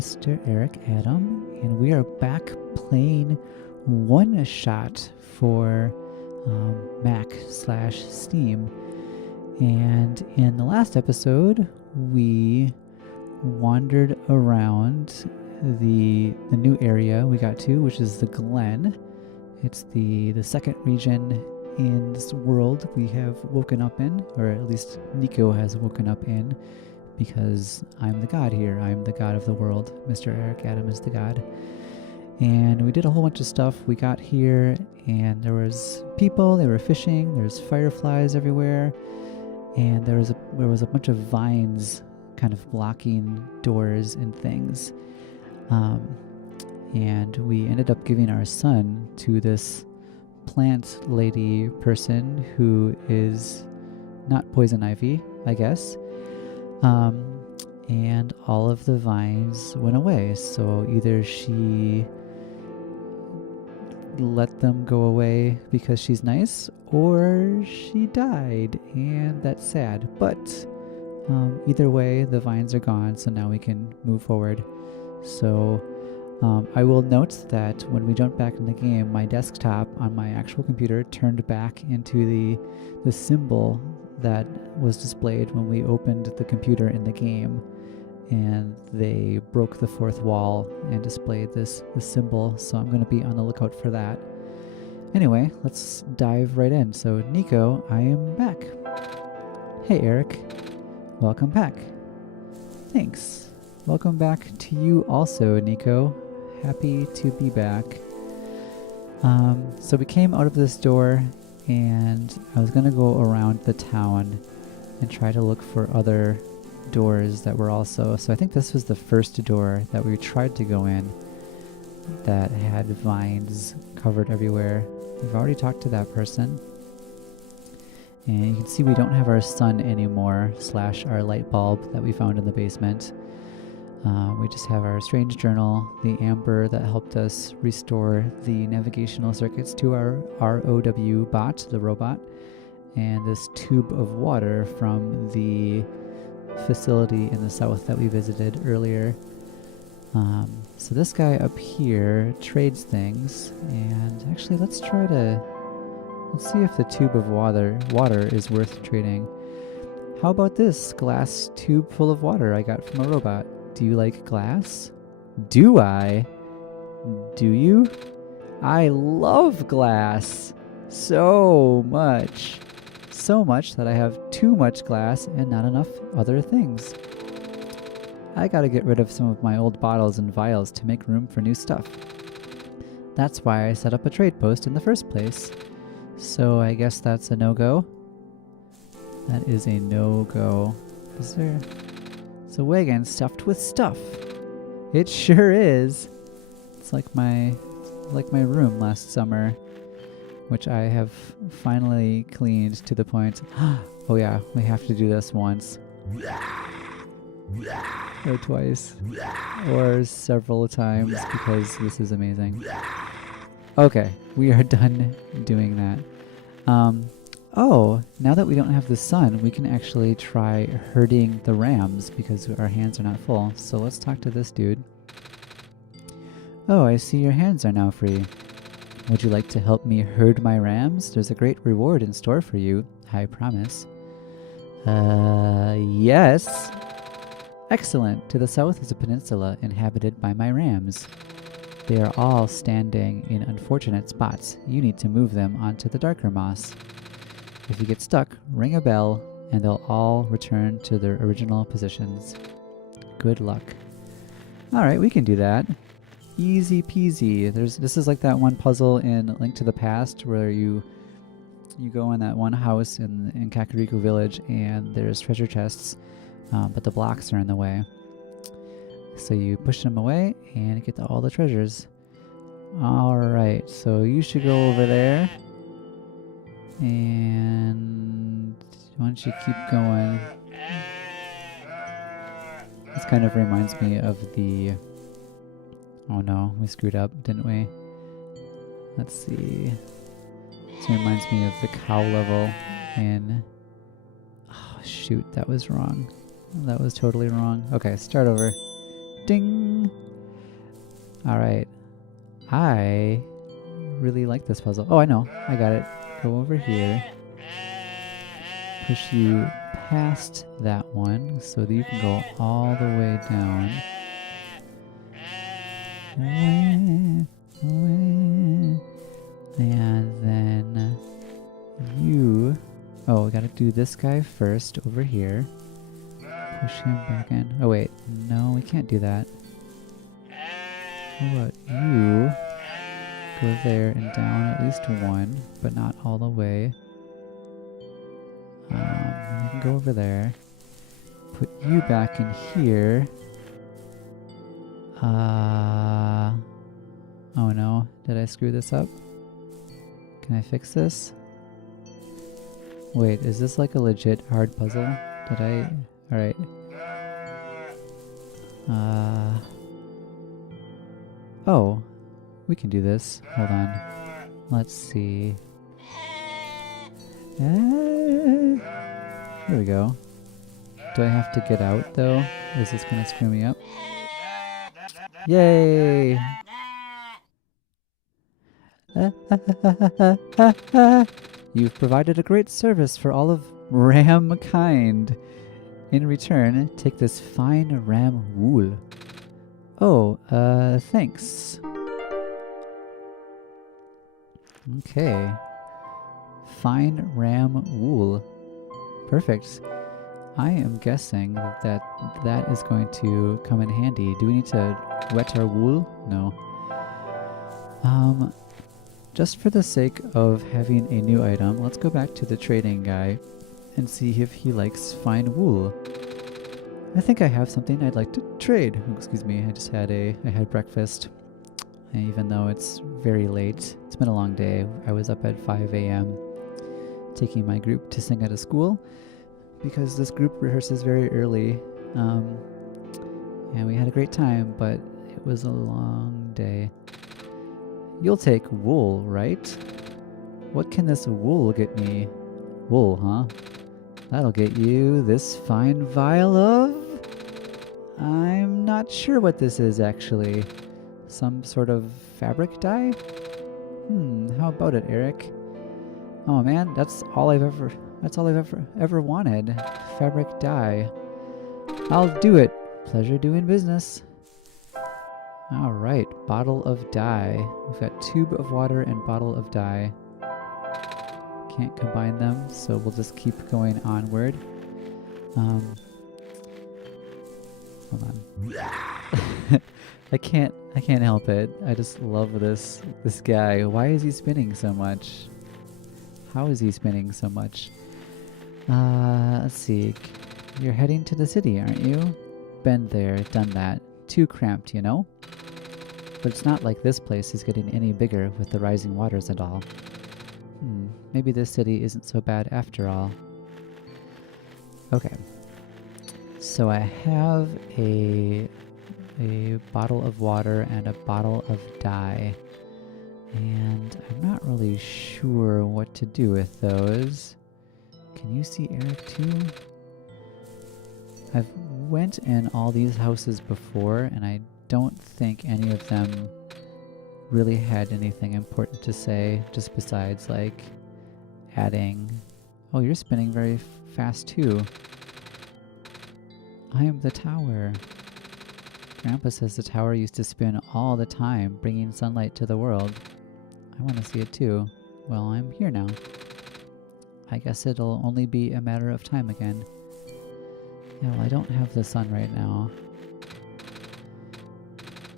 Mr. Eric Adam, and we are back playing OneShot for Mac/Steam. And in the last episode, we wandered around the new area we got to, which is the Glen. It's the second region in this world we have woken up in, or at least Nico has woken up in, because I'm the god here. I'm the god of the world. Mr. Eric Adam is the god. And we did a whole bunch of stuff. We got here, and there was people. They were fishing. There's fireflies everywhere, and there was a bunch of vines kind of blocking doors and things. And we ended up giving our son to this plant lady person who is not poison ivy, I guess. And all of the vines went away. So either she let them go away because she's nice, or she died, and that's sad. But either way, the vines are gone, so now we can move forward. So I will note that when we jump back in the game, my desktop on my actual computer turned back into the symbol that was displayed when we opened the computer in the game, and they broke the fourth wall and displayed this symbol, so I'm going to be on the lookout for that. Anyway, let's dive right in. So Nico, I am back. Hey Eric, welcome back. Thanks. Welcome back to you also, Nico. Happy to be back. So we came out of this door, and I was going to go around the town and try to look for other doors that were also... So I think this was the first door that we tried to go in that had vines covered everywhere. We've already talked to that person. And you can see we don't have our sun anymore, / our light bulb that we found in the basement. We just have our strange journal, the amber that helped us restore the navigational circuits to our ROW bot, the robot, and this tube of water from the facility in the south that we visited earlier. So this guy up here trades things, and actually let's see if the tube of water is worth trading. How about this glass tube full of water I got from a robot? Do you like glass? Do I? Do you? I love glass so much. So much that I have too much glass and not enough other things. I gotta get rid of some of my old bottles and vials to make room for new stuff. That's why I set up a trade post in the first place. So I guess that's a no-go. That is a no-go. Is there... It's a wagon stuffed with stuff. It sure is. It's like my room last summer, which I have finally cleaned to the point. Oh yeah, we have to do this once. Or twice. Or several times, because this is amazing. Okay, we are done doing that. Oh, now that we don't have the sun, we can actually try herding the rams because our hands are not full. So let's talk to this dude. Oh, I see your hands are now free. Would you like to help me herd my rams? There's a great reward in store for you, I promise. Yes. Excellent. To the south is a peninsula inhabited by my rams. They are all standing in unfortunate spots. You need to move them onto the darker moss. If you get stuck, ring a bell, and they'll all return to their original positions. Good luck. Alright, we can do that. Easy peasy. This is like that one puzzle in Link to the Past where you go in that one house in Kakariko Village, and there's treasure chests, but the blocks are in the way. So you push them away and get all the treasures. Alright, so you should go over there. And why don't you keep going? This kind of reminds me of the... Oh no, we screwed up, didn't we? Let's see. This reminds me of the cow level in... Oh shoot, that was wrong. That was totally wrong. Okay, start over. Ding! Alright. I really like this puzzle. Oh, I know. I got it. Go over here. Push you past that one so that you can go all the way down. And then you... Oh, we gotta do this guy first over here. Push him back in. Oh, wait. No, we can't do that. How about you go there and down at least one, but not all the way. You can go over there. Put you back in here. Oh no. Did I screw this up? Can I fix this? Wait, is this like a legit hard puzzle? Did I... Alright. Oh. We can do this. Hold on. Let's see. Here we go. Do I have to get out though? Is this gonna screw me up? Yay! You've provided a great service for all of ramkind. In return, take this fine ram wool. Oh, thanks. Okay. Fine ram wool. Perfect. I am guessing that that is going to come in handy. Do we need to wet our wool? No. Just for the sake of having a new item, let's go back to the trading guy and see if he likes fine wool. I think I have something I'd like to trade. Oh, excuse me, I had breakfast. And even though it's very late, it's been a long day. I was up at 5 a.m. taking my group to sing at a school because this group rehearses very early. And we had a great time, but it was a long day. You'll take wool, right? What can this wool get me? Wool, huh? That'll get you this fine vial of... I'm not sure what this is, actually. Some sort of fabric dye? How about it, Eric? Oh man, that's all I've ever wanted. Fabric dye. I'll do it. Pleasure doing business. Alright, bottle of dye. We've got tube of water and bottle of dye. Can't combine them, so we'll just keep going onward. Hold on. I can't help it. I just love this guy. Why is he spinning so much? How is he spinning so much? Let's see. You're heading to the city, aren't you? Been there, done that. Too cramped, you know? But it's not like this place is getting any bigger with the rising waters and all. Maybe this city isn't so bad after all. Okay. So I have a bottle of water and a bottle of dye. And I'm not really sure what to do with those. Can you see Eric too? I've went in all these houses before, and I don't think any of them really had anything important to say, just besides, like, adding... Oh, you're spinning very fast, too. I am the tower. Grandpa says the tower used to spin all the time, bringing sunlight to the world. I want to see it, too. Well, I'm here now. I guess it'll only be a matter of time again. Yeah, well, I don't have the sun right now.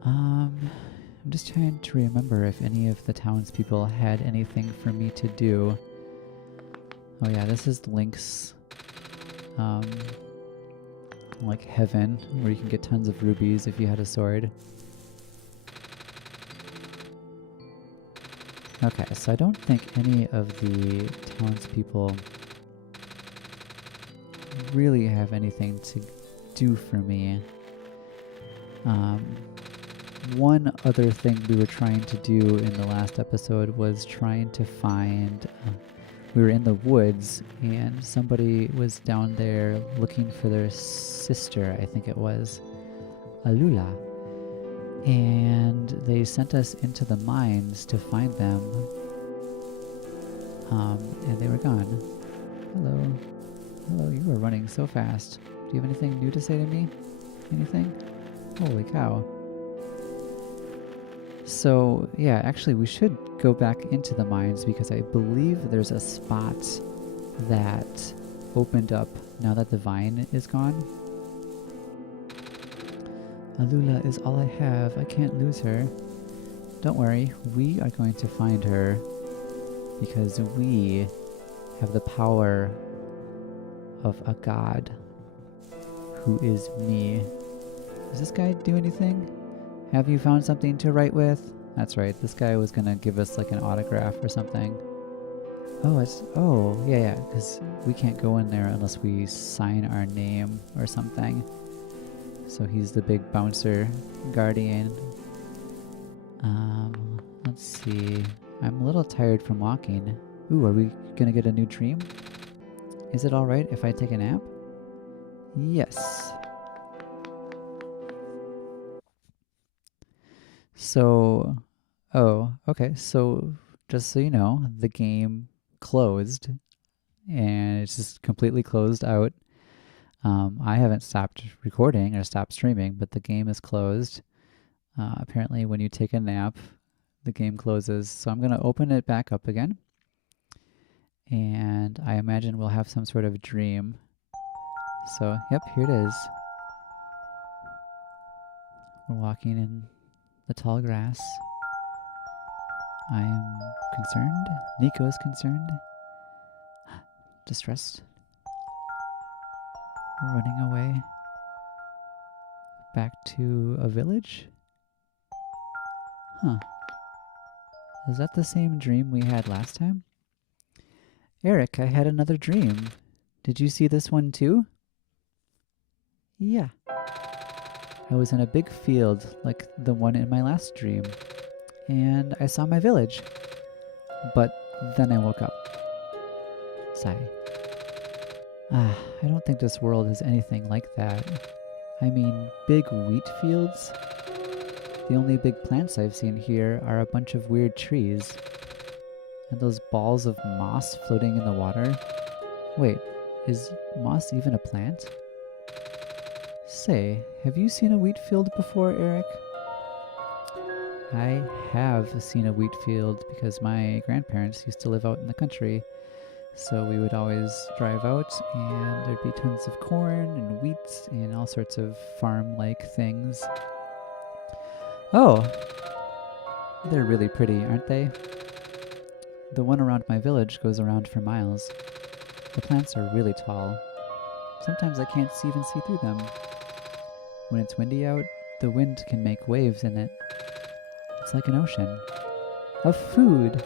I'm just trying to remember if any of the townspeople had anything for me to do. Oh yeah, this is Link's, like heaven, where you can get tons of rubies if you had a sword. Okay, so I don't think any of the townspeople really have anything to do for me. One other thing we were trying to do in the last episode was trying to find... we were in the woods, and somebody was down there looking for their sister, I think it was. Alula. And they sent us into the mines to find them. And they were gone. Hello. Hello, you were running so fast. Do you have anything new to say to me? Anything? Holy cow. So, yeah, actually we should go back into the mines because I believe there's a spot that opened up now that the vine is gone. Alula is all I have. I can't lose her. Don't worry, we are going to find her because we have the power of a god who is me. Does this guy do anything? Have you found something to write with? That's right, this guy was gonna give us like an autograph or something. Oh, yeah, because we can't go in there unless we sign our name or something. So he's the big bouncer guardian. Let's see. I'm a little tired from walking. Ooh, are we gonna get a new dream? Is it alright if I take a nap? Yes. So, okay. So, just so you know, the game closed and it's just completely closed out. I haven't stopped recording or stopped streaming, but the game is closed. Apparently, when you take a nap, the game closes. So I'm going to open it back up again. And I imagine we'll have some sort of dream. So, yep, here it is. We're walking in the tall grass. I am concerned. Nico is concerned. Distressed. We're running away. Back to a village? Huh. Is that the same dream we had last time? Eric, I had another dream. Did you see this one too? Yeah. I was in a big field like the one in my last dream, and I saw my village. But then I woke up. Sigh. I don't think this world is anything like that. I mean, big wheat fields? The only big plants I've seen here are a bunch of weird trees. And those balls of moss floating in the water. Wait, is moss even a plant? Say, have you seen a wheat field before, Eric? I have seen a wheat field because my grandparents used to live out in the country. So we would always drive out and there'd be tons of corn and wheat and all sorts of farm-like things. Oh, they're really pretty, aren't they? The one around my village goes around for miles. The plants are really tall. Sometimes I can't even see through them. When it's windy out, the wind can make waves in it. It's like an ocean. Of food!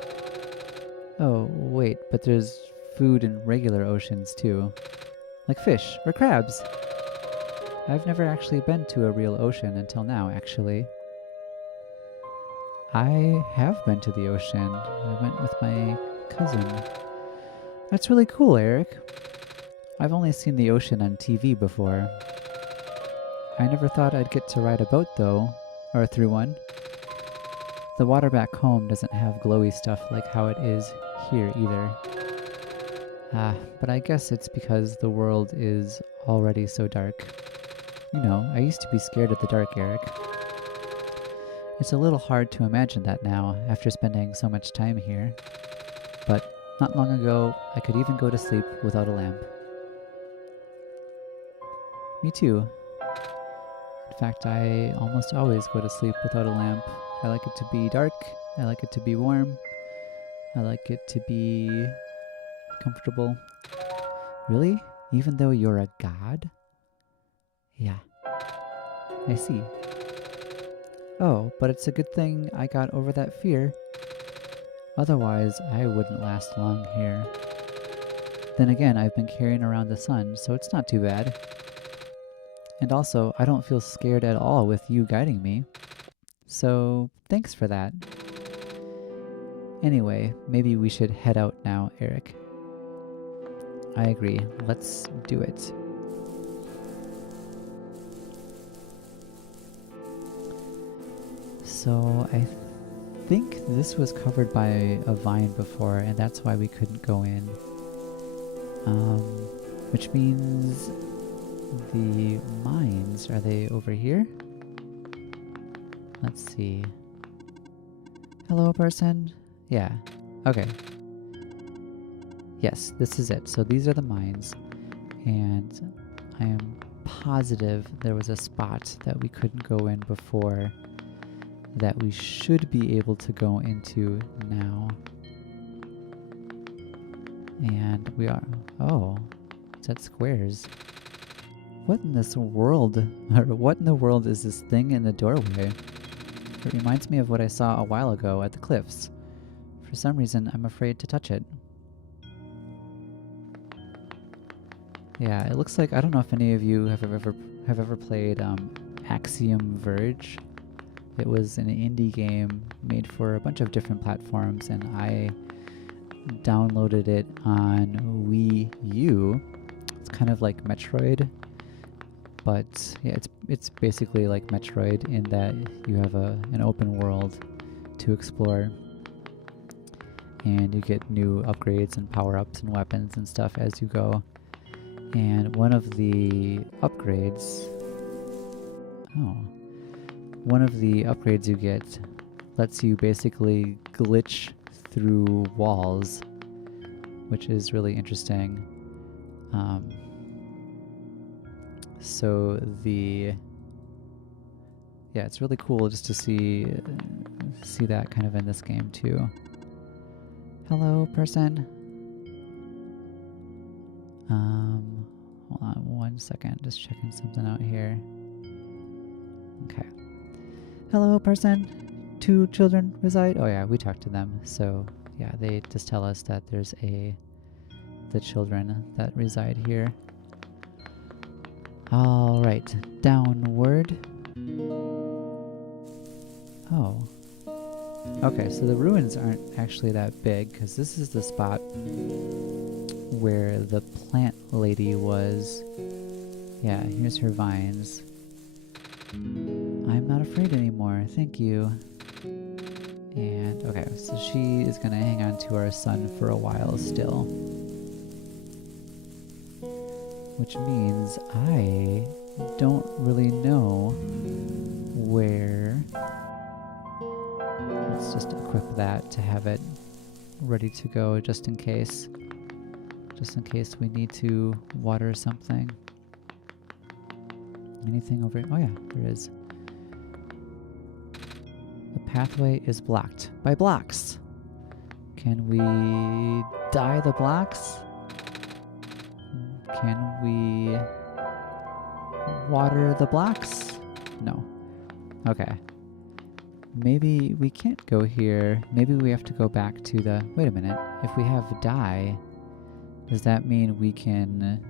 Oh, wait, but there's food in regular oceans too. Like fish or crabs. I've never actually been to a real ocean until now, actually. I have been to the ocean. I went with my cousin. That's really cool, Eric. I've only seen the ocean on TV before. I never thought I'd get to ride a boat, though, or through one. The water back home doesn't have glowy stuff like how it is here either. But I guess it's because the world is already so dark. You know, I used to be scared of the dark, Eric. It's a little hard to imagine that now, after spending so much time here. But not long ago, I could even go to sleep without a lamp. Me too. In fact, I almost always go to sleep without a lamp. I like it to be dark, I like it to be warm, I like it to be comfortable. Really? Even though you're a god? Yeah. I see. Oh, but it's a good thing I got over that fear. Otherwise, I wouldn't last long here. Then again, I've been carrying around the sun, so it's not too bad. And also, I don't feel scared at all with you guiding me. So, thanks for that. Anyway, maybe we should head out now, Eric. I agree. Let's do it. So I think this was covered by a vine before, and that's why we couldn't go in. Which means the mines, are they over here? Let's see. Hello, person? Yeah. Okay. Yes, this is it. So these are the mines. And I am positive there was a spot that we couldn't go in before that we should be able to go into now. And we are... Oh, is that squares? What in this world, or what in the world is this thing in the doorway? It reminds me of what I saw a while ago at the cliffs. For some reason, I'm afraid to touch it. Yeah, it looks like, I don't know if any of you have ever played Axiom Verge. It was an indie game made for a bunch of different platforms, and I downloaded it on Wii U. It's kind of like Metroid, but yeah, it's basically like Metroid in that you have an open world to explore, and you get new upgrades and power-ups and weapons and stuff as you go. And one of the upgrades you get lets you basically glitch through walls, which is really interesting. So it's really cool just to see that kind of in this game too. Hello, person. Hold on 1 second, just checking something out here. Okay. Hello, person. 2 children reside. Oh yeah, we talked to them. So yeah, they just tell us that there's the children that reside here. All right, downward. Oh. Okay, so the ruins aren't actually that big, because this is the spot where the plant lady was. Yeah, here's her vines. I'm not afraid anymore, thank you. And, okay, so she is gonna hang on to our son for a while still. Which means I don't really know where... Let's just equip that to have it ready to go just in case. Just in case we need to water something. Anything over here? Oh yeah, there is. The pathway is blocked by blocks. Can we dye the blocks? Can we water the blocks? No. Okay. Maybe we can't go here. Maybe we have to go back to the... Wait a minute. If we have dye, does that mean we can...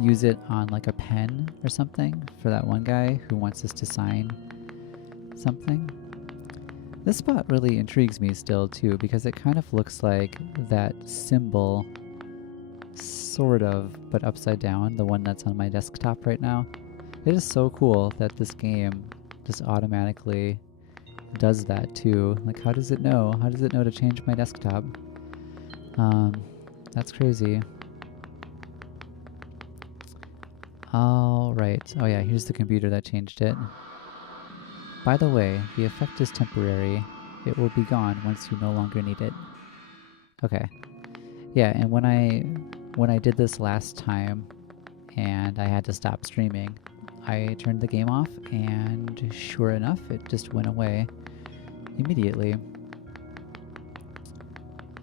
use it on like a pen or something for that one guy who wants us to sign something? This spot really intrigues me still too, because it kind of looks like that symbol, sort of, but upside down, the one that's on my desktop right now. It is so cool that this game just automatically does that too. Like, how does it know? How does it know to change my desktop? That's crazy. All right. Oh yeah, here's the computer that changed it. By the way, the effect is temporary. It will be gone once you no longer need it. Okay. Yeah, and when I did this last time and I had to stop streaming, I turned the game off and sure enough, it just went away immediately.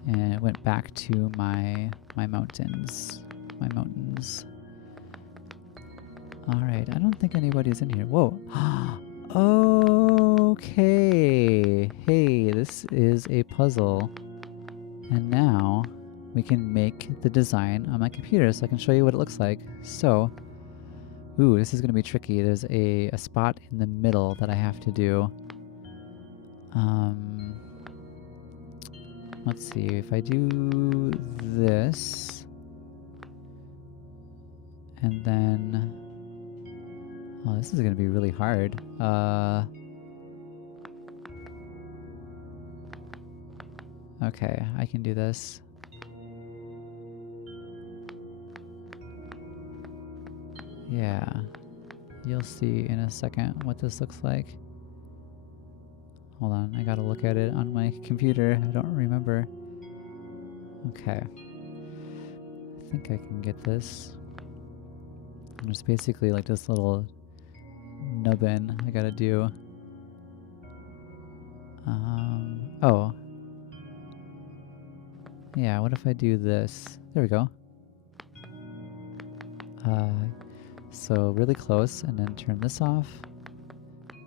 And it went back to my mountains. My mountains. Alright, I don't think anybody's in here. Whoa. Okay. Hey, this is a puzzle. And now we can make the design on my computer so I can show you what it looks like. So, ooh, this is going to be tricky. There's a spot in the middle that I have to do. Let's see, if I do this, and then this is gonna be really hard. Okay, I can do this. Yeah, you'll see in a second what this looks like. Hold on, I gotta look at it on my computer. I don't remember. Okay. I think I can get this. There's basically like this little nubbin I gotta do. Oh. Yeah, what if I do this? There we go. So really close, and then turn this off.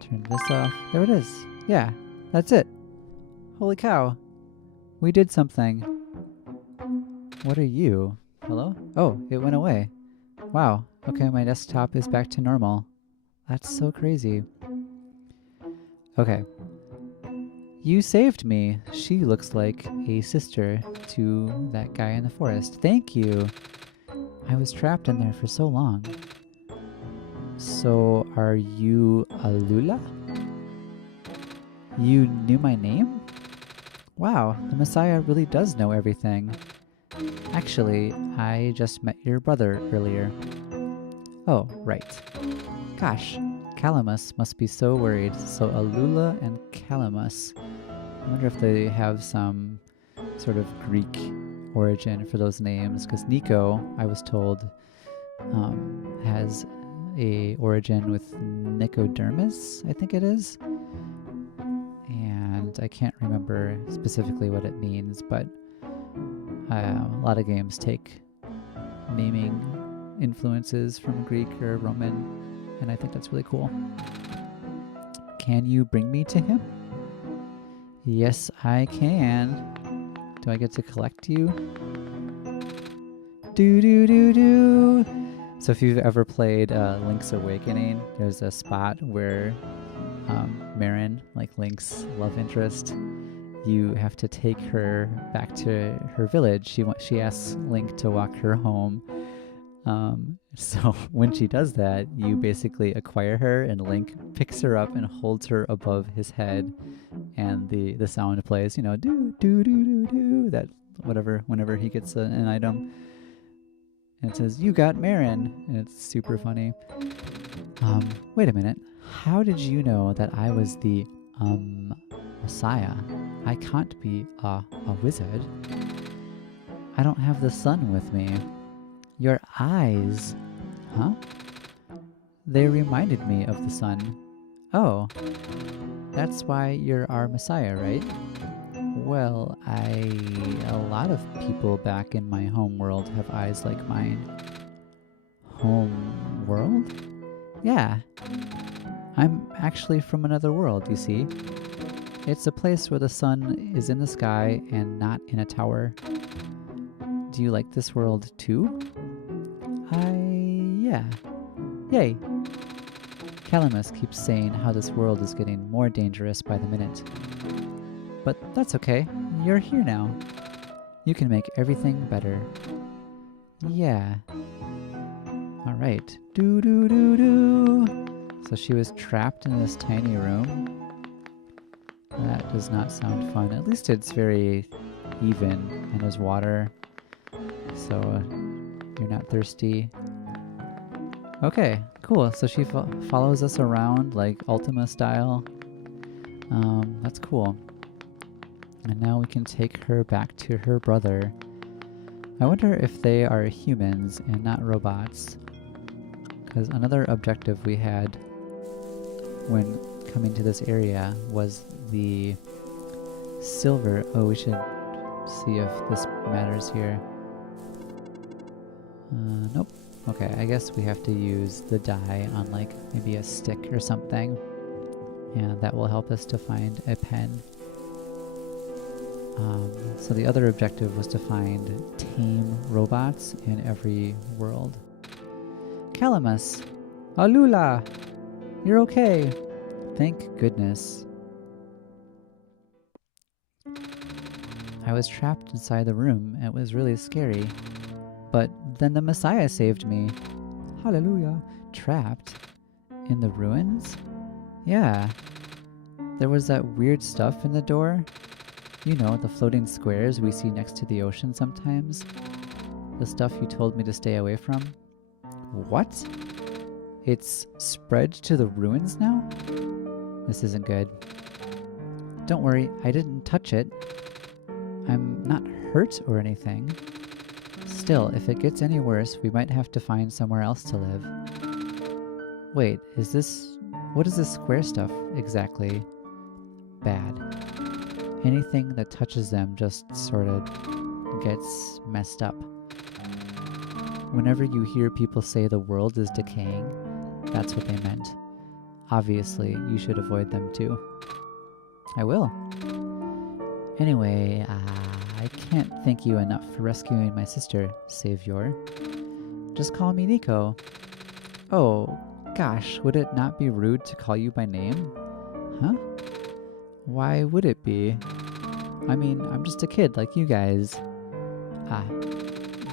Turn this off. There it is. Yeah, that's it. Holy cow. We did something. What are you? Hello? Oh, it went away. Wow. Okay, my desktop is back to normal. That's so crazy. Okay. You saved me. She looks like a sister to that guy in the forest. Thank you. I was trapped in there for so long. So, are you Alula? You knew my name? Wow, the Messiah really does know everything. Actually, I just met your brother earlier. Oh, right. Gosh, Calamus must be so worried. So Alula and Calamus. I wonder if they have some sort of Greek origin for those names, because Nico, I was told, has a origin with Nicodermus, I think it is. And I can't remember specifically what it means, but a lot of games take naming influences from Greek or Roman, and I think that's really cool. Can you bring me to him? Yes, I can. Do I get to collect you? Do. So if you've ever played Link's Awakening, there's a spot where Marin, like Link's love interest, you have to take her back to her village. She asks Link to walk her home. So when she does that, you basically acquire her, and Link picks her up and holds her above his head, and the sound plays, do, that whatever, whenever he gets an item. And it says, "You got Marin," and it's super funny. Wait a minute. How did you know that I was the, Messiah? I can't be a wizard. I don't have the sun with me. Your eyes. Huh? They reminded me of the sun. Oh. That's why you're our Messiah, right? Well, a lot of people back in my home world have eyes like mine. Home world? Yeah. I'm actually from another world, you see. It's a place where the sun is in the sky and not in a tower. Do you like this world too? Yeah. Yay. Calamus keeps saying how this world is getting more dangerous by the minute. But that's okay. You're here now. You can make everything better. Yeah. Alright. Do. So she was trapped in this tiny room. That does not sound fun. At least it's very even, and there's water, so you're not thirsty. Okay, cool. So she follows us around like Ultima style. That's cool. And now we can take her back to her brother. I wonder if they are humans and not robots. Because another objective we had when coming to this area was the silver. Oh, we should see if this matters here. Nope. Okay, I guess we have to use the dye on like maybe a stick or something. Yeah, that will help us to find a pen. So the other objective was to find tame robots in every world. Calamus! Alula! You're okay! Thank goodness. I was trapped inside the room. It was really scary. But then the Messiah saved me. Hallelujah. Trapped? In the ruins? Yeah. There was that weird stuff in the door. You know, the floating squares we see next to the ocean sometimes. The stuff you told me to stay away from. What? It's spread to the ruins now? This isn't good. Don't worry, I didn't touch it. I'm not hurt or anything. Still, if it gets any worse, we might have to find somewhere else to live. Wait, what is this square stuff exactly? Bad. Anything that touches them just sort of gets messed up. Whenever you hear people say the world is decaying, that's what they meant. Obviously, you should avoid them too. I will. Anyway, I can't thank you enough for rescuing my sister, Savior. Just call me Nico. Oh, gosh, would it not be rude to call you by name? Huh? Why would it be? I mean, I'm just a kid like you guys.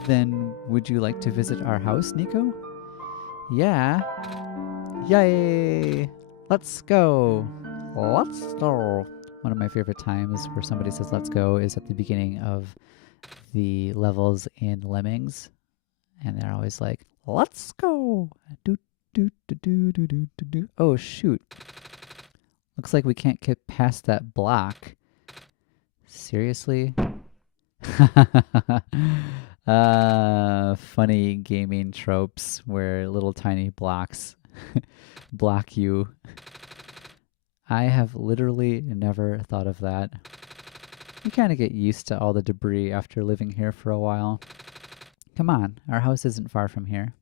Then would you like to visit our house, Nico? Yeah. Yay! Let's go! Let's go! One of my favorite times where somebody says let's go is at the beginning of the levels in Lemmings. And they're always like, let's go! Do, do, do, do, do, do, do, do. Oh, shoot. Looks like we can't get past that block. Seriously? Funny gaming tropes where little tiny blocks block you. I have literally never thought of that. You kind of get used to all the debris after living here for a while. Come on, our house isn't far from here.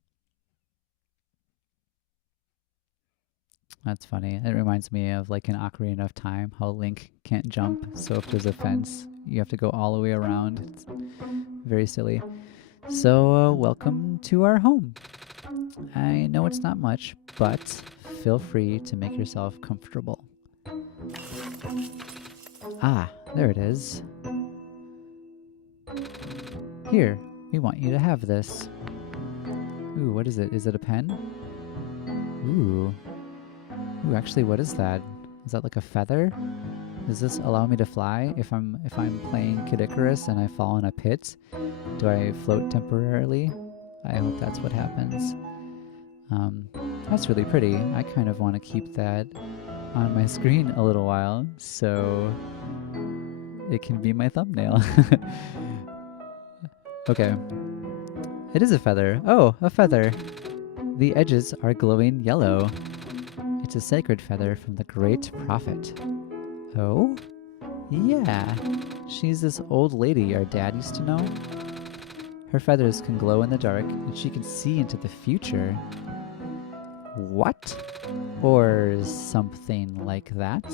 That's funny. It reminds me of like in Ocarina of Time, how Link can't jump, so if there's a fence, you have to go all the way around. It's very silly. So, welcome to our home. I know it's not much, but feel free to make yourself comfortable. Ah, there it is. Here, we want you to have this. Ooh, what is it? Is it a pen? Ooh, actually, what is that? Is that like a feather? Does this allow me to fly? If I'm playing Kid Icarus and I fall in a pit, do I float temporarily? I hope that's what happens. That's really pretty. I kind of want to keep that on my screen a little while, so it can be my thumbnail. Okay. It is a feather. Oh, a feather. The edges are glowing yellow. It's a sacred feather from the great prophet. Oh? Yeah. She's this old lady our dad used to know. Her feathers can glow in the dark, and she can see into the future. What? Or something like that.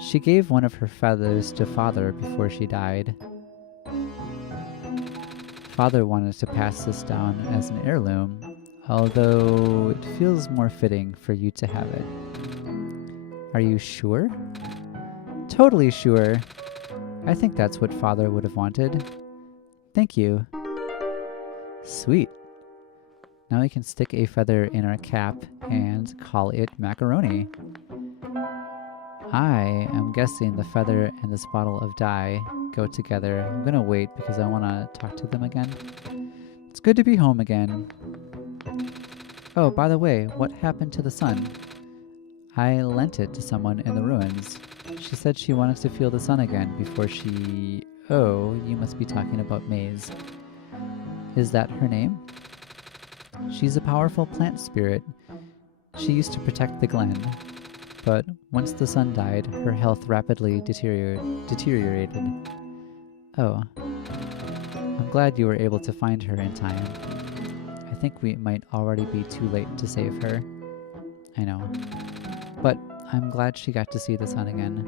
She gave one of her feathers to Father before she died. Father wanted to pass this down as an heirloom, although it feels more fitting for you to have it. Are you sure? Totally sure. I think that's what Father would have wanted. Thank you. Sweet. Now we can stick a feather in our cap and call it macaroni. I am guessing the feather and this bottle of dye go together. I'm gonna wait because I want to talk to them again. It's good to be home again. Oh, by the way, what happened to the sun? I lent it to someone in the ruins. She said she wanted to feel the sun again before she... Oh, you must be talking about Maze. Is that her name? She's a powerful plant spirit. She used to protect the glen, but once the sun died, her health rapidly deteriorated. Oh. I'm glad you were able to find her in time. I think we might already be too late to save her. I know. But I'm glad she got to see the sun again.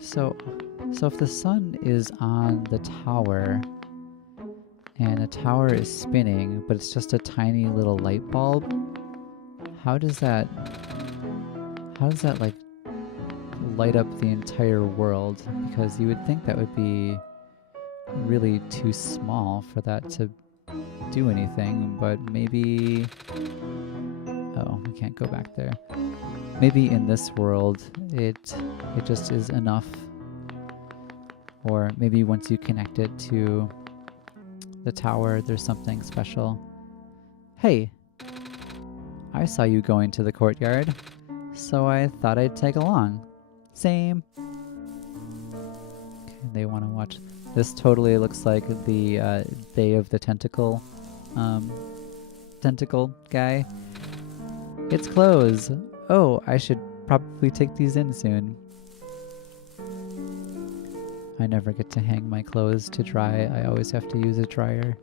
So if the sun is on the tower, and the tower is spinning, but it's just a tiny little light bulb, how does that like light up the entire world? Because you would think that would be really too small for that to do anything, but maybe no, we can't go back there. Maybe in this world it just is enough. Or maybe once you connect it to the tower, there's something special. Hey, I saw you going to the courtyard, so I thought I'd tag along. Same. Okay, they want to watch. This totally looks like the Day of the Tentacle guy. It's closed. Oh, I should probably take these in soon. I never get to hang my clothes to dry. I always have to use a dryer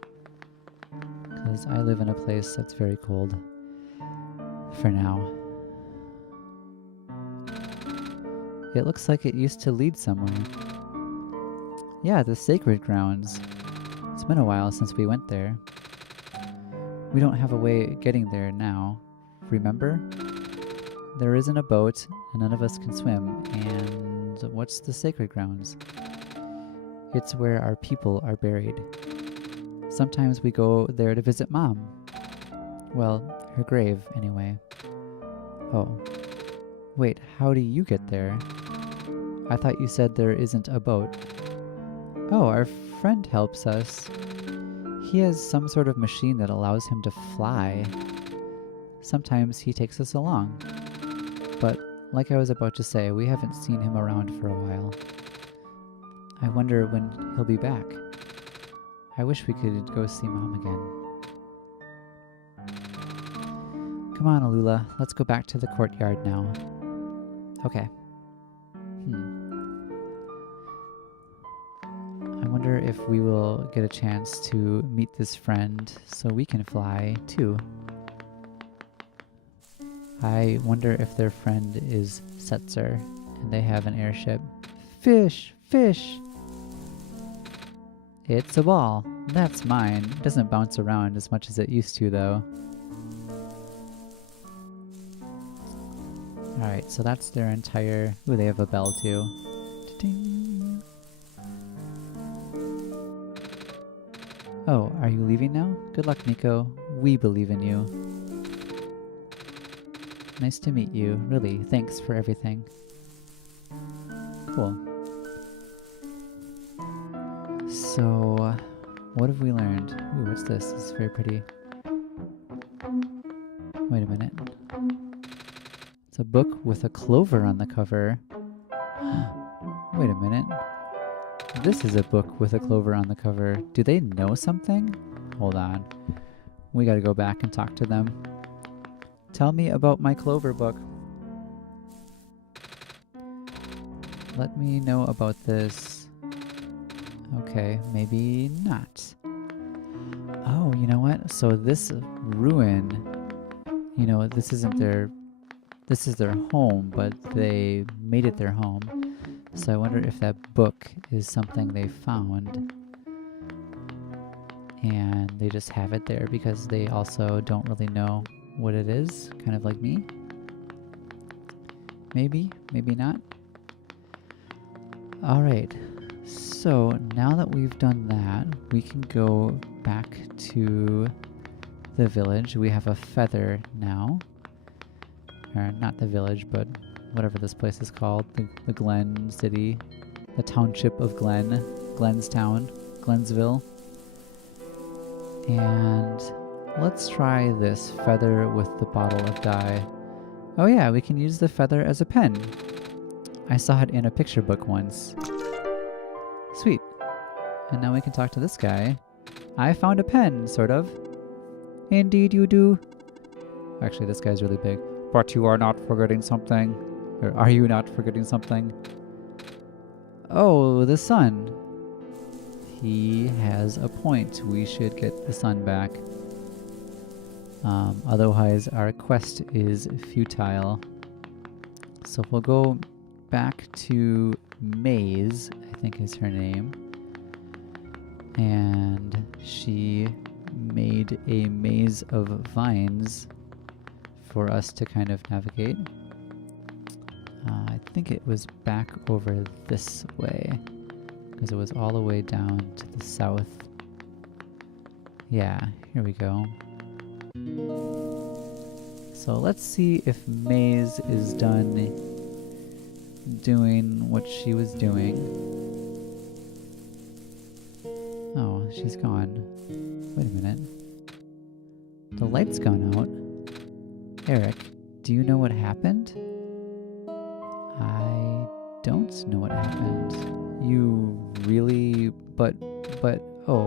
because I live in a place that's very cold for now. It looks like it used to lead somewhere. Yeah, the sacred grounds. It's been a while since we went there. We don't have a way getting there now. Remember? There isn't a boat, and none of us can swim. And what's the sacred grounds? It's where our people are buried. Sometimes we go there to visit Mom. Well, her grave, anyway. Oh. Wait, how do you get there? I thought you said there isn't a boat. Oh, our friend helps us. He has some sort of machine that allows him to fly. Sometimes he takes us along. But, like I was about to say, we haven't seen him around for a while. I wonder when he'll be back. I wish we could go see Mom again. Come on, Alula, let's go back to the courtyard now. Okay. I wonder if we will get a chance to meet this friend so we can fly too. I wonder if their friend is Setzer and they have an airship. Fish! Fish! It's a ball. That's mine. It doesn't bounce around as much as it used to, though. Alright, so that's their entire... Ooh, they have a bell, too. Ta-ding. Oh, are you leaving now? Good luck, Nico. We believe in you. Nice to meet you. Really, thanks for everything. Cool. So, what have we learned? Ooh, what's this? This is very pretty. Wait a minute. It's a book with a clover on the cover. Wait a minute. This is a book with a clover on the cover. Do they know something? Hold on. We gotta go back and talk to them. Tell me about my clover book. Let me know about this. Okay, maybe not. Oh, you know what? So this ruin, you know, this is their home, but they made it their home. So I wonder if that book is something they found and they just have it there because they also don't really know what it is, kind of like me. Maybe, maybe not. All right. So now that we've done that, we can go back to the village. We have a feather now. Or not the village, but whatever this place is called. The Glen City. The township of Glen. Glenstown. Glensville. And let's try this feather with the bottle of dye. Oh yeah, we can use the feather as a pen. I saw it in a picture book once. Sweet. And now we can talk to this guy. I found a pen, sort of. Indeed you do. Actually, this guy's really big. But you are not forgetting something. Or are you not forgetting something? Oh, the sun. He has a point. We should get the sun back. Otherwise, our quest is futile. So we'll go back to Maze, I think is her name. And she made a maze of vines for us to kind of navigate. I think it was back over this way, because it was all the way down to the south. Yeah, here we go. So let's see if Maze is done doing what she was doing. Oh, she's gone. Wait a minute. The light's gone out. Eric, do you know what happened? I don't know what happened. You really... But, oh.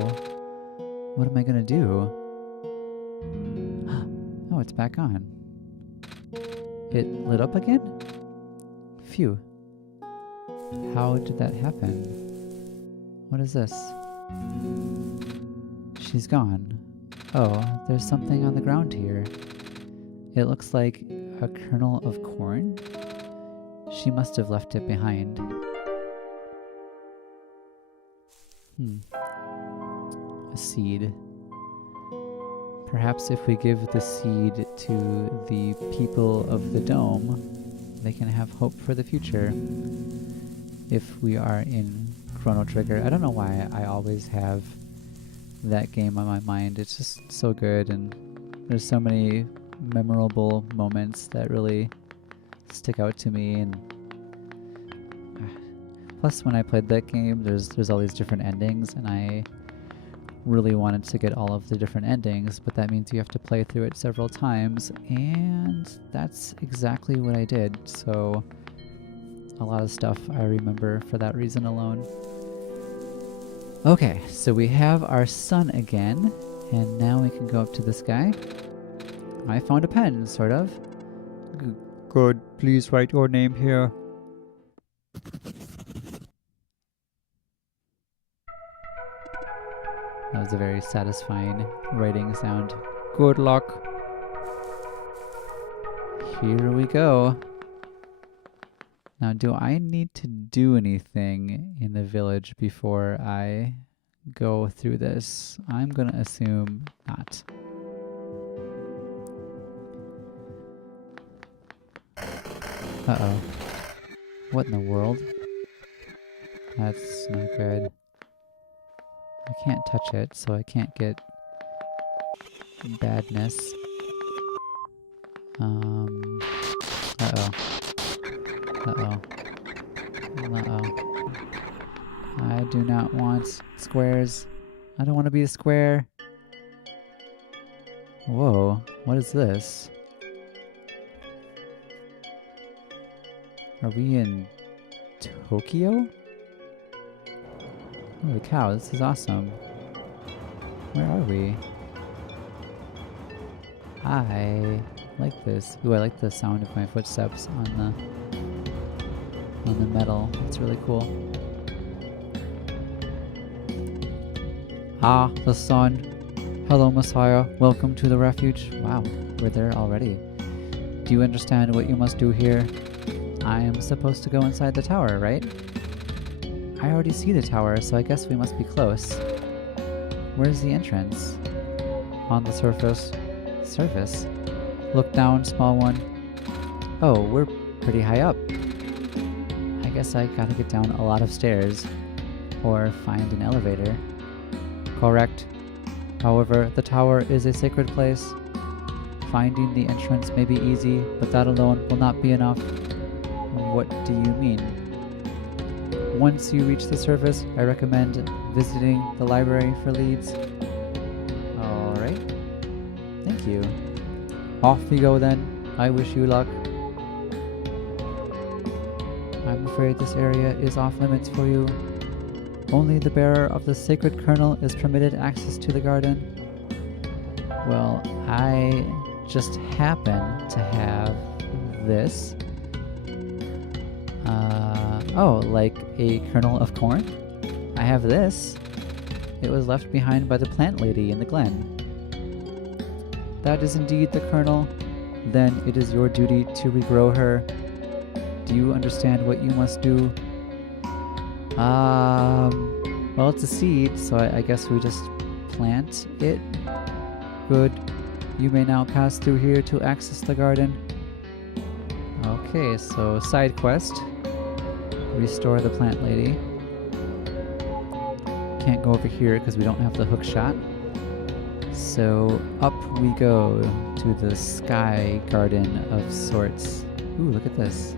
What am I gonna do? Oh, it's back on. It lit up again? Phew. How did that happen? What is this? She's gone. Oh, there's something on the ground here. It looks like a kernel of corn. She must have left it behind. A seed. Perhaps if we give the seed to the people of the dome, they can have hope for the future. If we are in Chrono Trigger. I don't know why I always have that game on my mind. It's just so good, and there's so many memorable moments that really stick out to me. And plus, when I played that game, there's all these different endings, and I really wanted to get all of the different endings, but that means you have to play through it several times, and that's exactly what I did. So a lot of stuff I remember for that reason alone. Okay, so we have our sun again, and now we can go up to this guy. I found a pen, sort of. Good, please write your name here. That was a very satisfying writing sound. Good luck. Here we go. Now, do I need to do anything in the village before I go through this? I'm gonna assume not. Uh-oh. What in the world? That's not good. I can't touch it, so I can't get badness. Uh-oh. Uh-oh. Uh-oh. I do not want squares. I don't want to be a square. Whoa, what is this? Are we in Tokyo? Holy cow, this is awesome. Where are we? I like this. Ooh, I like the sound of my footsteps on the metal. It's really cool. Ah, the sun. Hello, Messiah. Welcome to the refuge. Wow, we're there already. Do you understand what you must do here? I am supposed to go inside the tower, right? I already see the tower, so I guess we must be close. Where's the entrance? On the surface. Surface? Look down, small one. Oh, we're pretty high up. I guess I gotta get down a lot of stairs. Or find an elevator. Correct. However, the tower is a sacred place. Finding the entrance may be easy, but that alone will not be enough. What do you mean? Once you reach the surface, I recommend visiting the library for leads. Alright. Thank you. Off we go then. I wish you luck. I'm afraid this area is off limits for you. Only the bearer of the sacred kernel is permitted access to the garden. Well, I just happen to have this. Oh, like a kernel of corn? I have this. It was left behind by the plant lady in the glen. That is indeed the kernel. Then it is your duty to regrow her. Do you understand what you must do? Well, it's a seed, so I guess we just plant it. Good. You may now pass through here to access the garden. Okay, so side quest. Restore the plant lady. Can't go over here because we don't have the hook shot. So up we go to the sky garden of sorts. Ooh, look at this.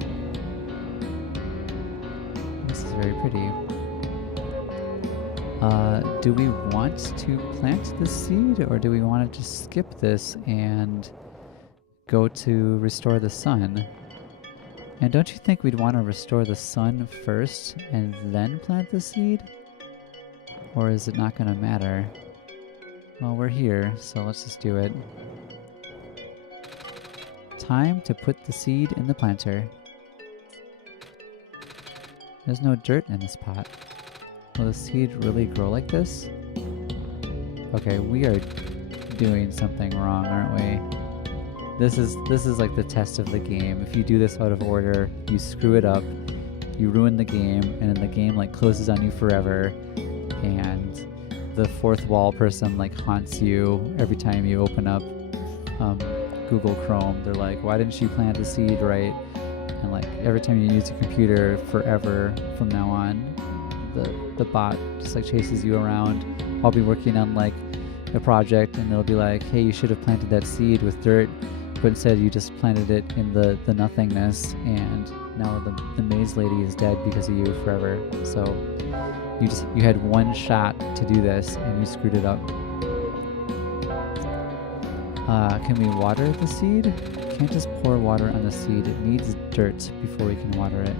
This is very pretty. Do we want to plant the seed, or do we want to just skip this and go to restore the sun? And don't you think we'd want to restore the sun first and then plant the seed? Or is it not going to matter? Well, we're here, so let's just do it. Time to put the seed in the planter. There's no dirt in this pot. Will the seed really grow like this? Okay, we are doing something wrong, aren't we? This is like the test of the game. If you do this out of order, you screw it up, you ruin the game, and then the game like closes on you forever, and the fourth wall person like haunts you every time you open up Google Chrome. They're like, why didn't you plant the seed right? And like every time you use your computer forever from now on, the bot just like chases you around. I'll be working on like a project and it'll be like, hey, you should have planted that seed with dirt, but instead you just planted it in the nothingness, and now the maze lady is dead because of you forever. So you had one shot to do this and you screwed it up. Can we water the seed? Can't just pour water on the seed. It needs dirt before we can water it.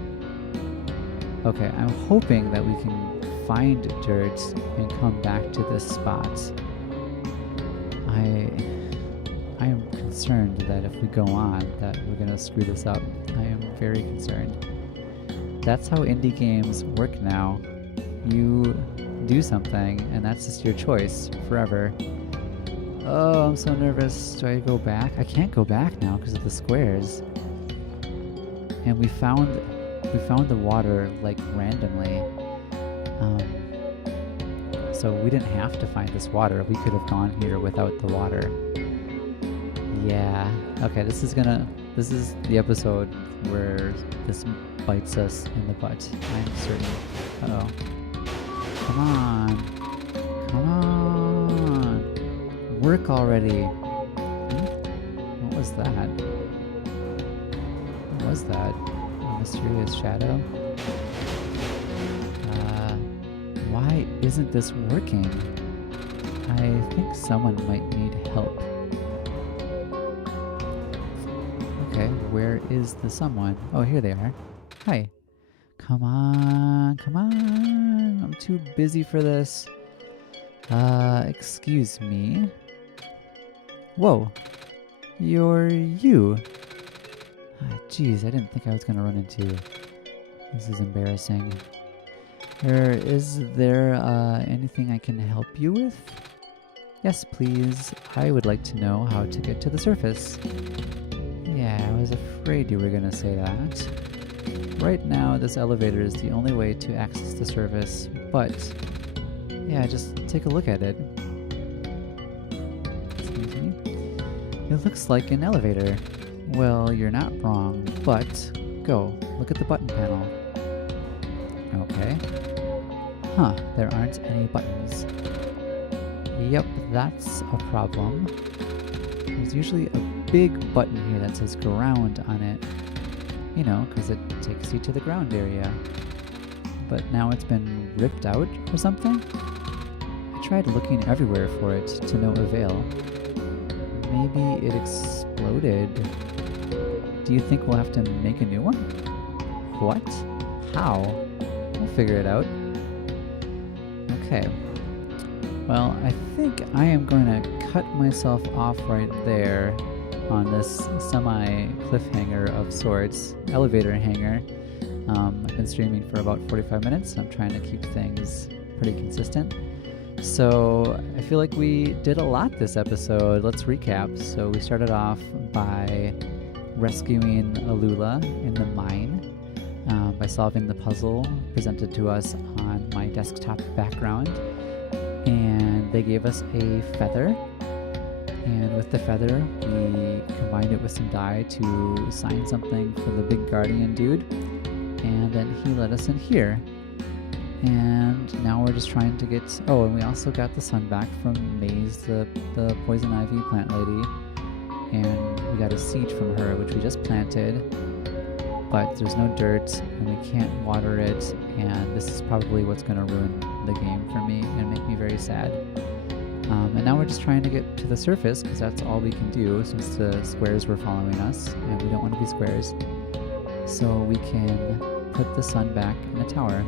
Okay, I'm hoping that we can find dirt and come back to this spot. I am concerned that if we go on, that we're gonna screw this up. I am very concerned. That's how indie games work now. You do something, and that's just your choice forever. Oh, I'm so nervous. Do I go back? I can't go back now because of the squares. And we found the water like randomly. So we didn't have to find this water. We could have gone here without the water. Yeah. Okay, this is the episode where this bites us in the butt. I'm certain. Uh-oh. Come on. Come on. Work already. What was that? What was that? A mysterious shadow? Why isn't this working? I think someone might need help. Okay, where is the someone? Oh, here they are. Hi. Come on, come on. I'm too busy for this. Excuse me. Whoa. You're you. Geez, I didn't think I was gonna run into you. This is embarrassing. Is there anything I can help you with? Yes, please. I would like to know how to get to the surface. Yeah, I was afraid you were gonna say that. Right now, this elevator is the only way to access the surface, but yeah, just take a look at it. Excuse me? It looks like an elevator. Well, you're not wrong, but go. Look at the button panel. Okay. Huh, there aren't any buttons. Yep, that's a problem. There's usually a big button here that says ground on it. You know, because it takes you to the ground area. But now it's been ripped out or something? I tried looking everywhere for it to no avail. Maybe it exploded. Do you think we'll have to make a new one? What? How? We'll figure it out. Okay. Well, I think I am going to cut myself off right there on this semi-cliffhanger of sorts, elevator hanger. I've been streaming for about 45 minutes, and I'm trying to keep things pretty consistent. So I feel like we did a lot this episode. Let's recap. So we started off by rescuing Alula in the mine, by solving the puzzle presented to us on my desktop background. And they gave us a feather. And with the feather, we combined it with some dye to sign something for the big guardian dude. And then he led us in here. And now we're just trying to get... Oh, and we also got the sun back from Maze, the poison ivy plant lady. And we got a seed from her, which we just planted. But there's no dirt, and we can't water it. And this is probably what's going to ruin the game for me and make me very sad. And now we're just trying to get to the surface, because that's all we can do since the squares were following us, and we don't want to be squares. So we can put the sun back in the tower.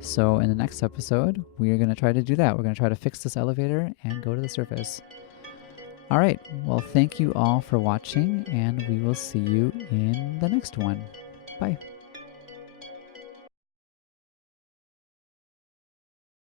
So in the next episode, we are going to try to do that. We're going to try to fix this elevator and go to the surface. All right. Well, thank you all for watching, and we will see you in the next one. Bye.